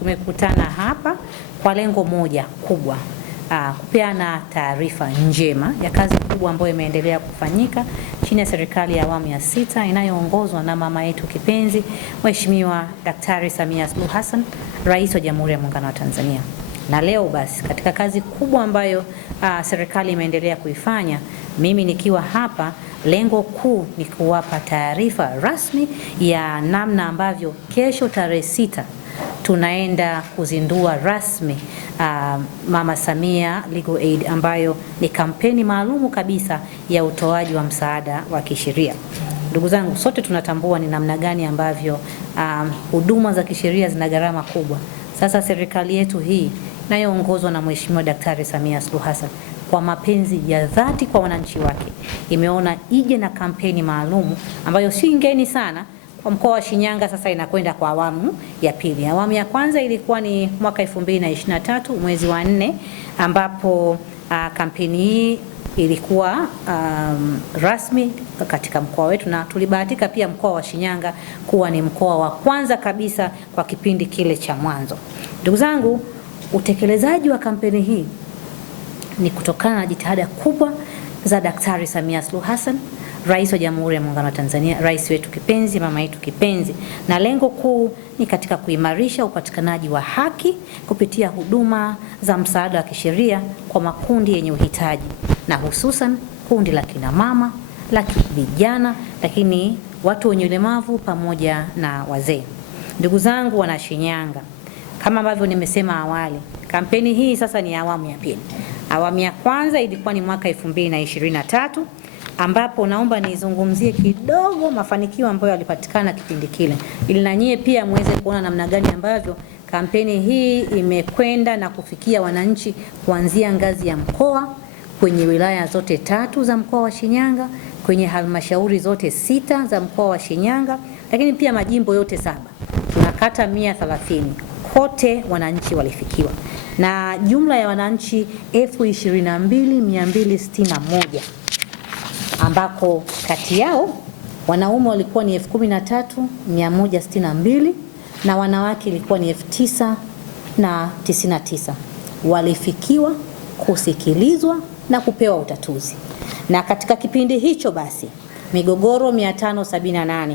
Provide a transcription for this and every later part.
tumekutana hapa kwa lengo moja kubwa, kupeana taarifa njema ya kazi kubwa ambayo imeendelea kufanyika chini ya serikali ya awamu ya 6 inayoongozwa na mama yetu kipenzi Mheshimiwa Daktari Samia Suluhu Hassan, Rais wa Jamhuri ya Muungano wa Tanzania. Na leo basi katika kazi kubwa ambayo serikali imeendelea kuifanya, mimi nikiwa hapa, lengo kuu ni kuwapa taarifa rasmi ya namna ambavyo kesho tarehe 6 tunaenda kuzindua rasmi Mama Samia Legal Aid, ambayo ni kampeni maalumu kabisa ya utoaji wa msaada wa kisheria. Ndugu zangu, sote tunatambua ni namna gani ambavyo huduma za kisheria zina gharama kubwa. Sasa serikali yetu hii inayoongozwa na Mheshimiwa Daktari Samia Suluhu Hassan, kwa mapenzi ya dhati kwa wananchi wake, imeona ije na kampeni maalumu ambayo si ngeni sana kwa mkoa wa Shinyanga. Sasa inakwenda kwa awamu ya pili. Awamu ya kwanza ilikuwa ni mwaka 2023 mwezi wa 4, ambapo kampeni hii ilikuwa rasmi katika mkoa wetu, na tulibahatika pia mkoa wa Shinyanga kuwa ni mkoa wa kwanza kabisa kwa kipindi kile cha mwanzo. Ndugu zangu, utekelezaji wa kampeni hii ni kutokana na jitihada kubwa za Daktari Samia Suluhu Hassan, Rais wa Jamhuri ya Muungano wa Tanzania, rais wetu kipenzi, mama yetu kipenzi, na lengo kuu ni katika kuimarisha upatikanaji wa haki kupitia huduma za msaada wa kisheria kwa makundi yenye uhitaji, na hususan kundi la kina mama, la vijana, lakini watu wenye ulemavu pamoja na wazee. Ndugu zangu wana Shinyanga, kama ambavyo nimesema awali, kampeni hii sasa ni awamu ya pili. Awamu ya kwanza ilikuwa ni mwaka 2023, ambapo naomba nizungumzie kidogo mafanikio ambayo yalipatikana kipindi kile, ili na nyie pia muweze kuona namna gani ambavyo kampeni hii imekwenda na kufikia wananchi kuanzia ngazi ya mkoa, kwenye wilaya zote 3 za mkoa wa Shinyanga, kwenye halmashauri zote 6 za mkoa wa Shinyanga, lakini pia majimbo yote 7. Tuna kata 130. Kote wananchi walifikiwa na jumla ya wananchi 22,261, ambako kati yao wanaume walikuwa ni 13,162 na wanawake ilikuwa ni 9,099. Walifikiwa, kusikilizwa na kupewa utatuzi. Na katika kipindi hicho basi migogoro 578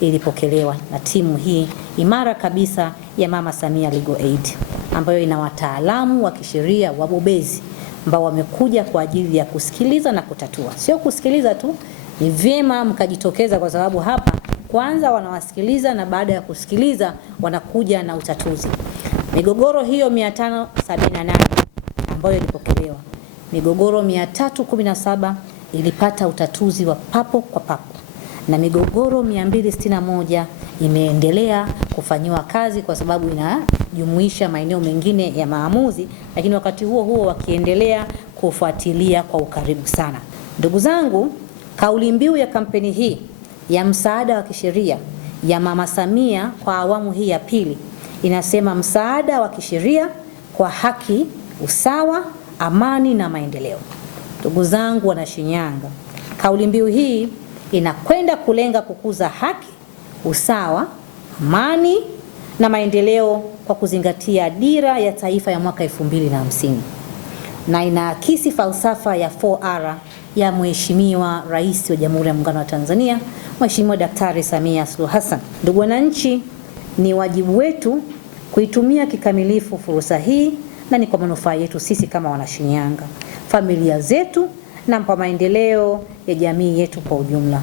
ilipokelewa na timu hii imara kabisa ya Mama Samia Legal Aid, ambayo ina wataalamu wa kisheria wabobezi ambao wamekuja kwa ajili ya kusikiliza na kutatua. Sio kusikiliza tu, ni vyema mkajitokeza, kwa sababu hapa kwanza wanawasikiliza na baada ya kusikiliza wanakuja na utatuzi. Migogoro hiyo 578 ambayo ilipokelewa, migogoro 317 ilipata utatuzi wa papo kwa papo, na migogoro 261 imeendelea kufanyiwa kazi kwa sababu inajumuisha maeneo mengine ya maamuzi, lakini wakati huo huo wakiendelea kufuatilia kwa ukaribu sana. Ndugu zangu, kauli mbiu ya kampeni hii ya msaada wa kisheria ya Mama Samia kwa awamu hii ya pili inasema msaada wa kisheria kwa haki, usawa, amani na maendeleo. Ndugu zangu wana Shinyanga, kauli mbiu hii inakwenda kulenga kukuza haki, usawa, amani na maendeleo kwa kuzingatia dira ya taifa ya mwaka 2050, na inaakisi falsafa ya 4R ya Mheshimiwa Rais wa Jamhuri ya Muungano wa Tanzania, Mheshimiwa Daktari Samia Suluhu Hassan. Ndugu wananchi, ni wajibu wetu kuitumia kikamilifu fursa hii, na ni kwa manufaa yetu sisi kama Wanashinyanga, familia zetu, na kwa maendeleo ya jamii yetu kwa ujumla.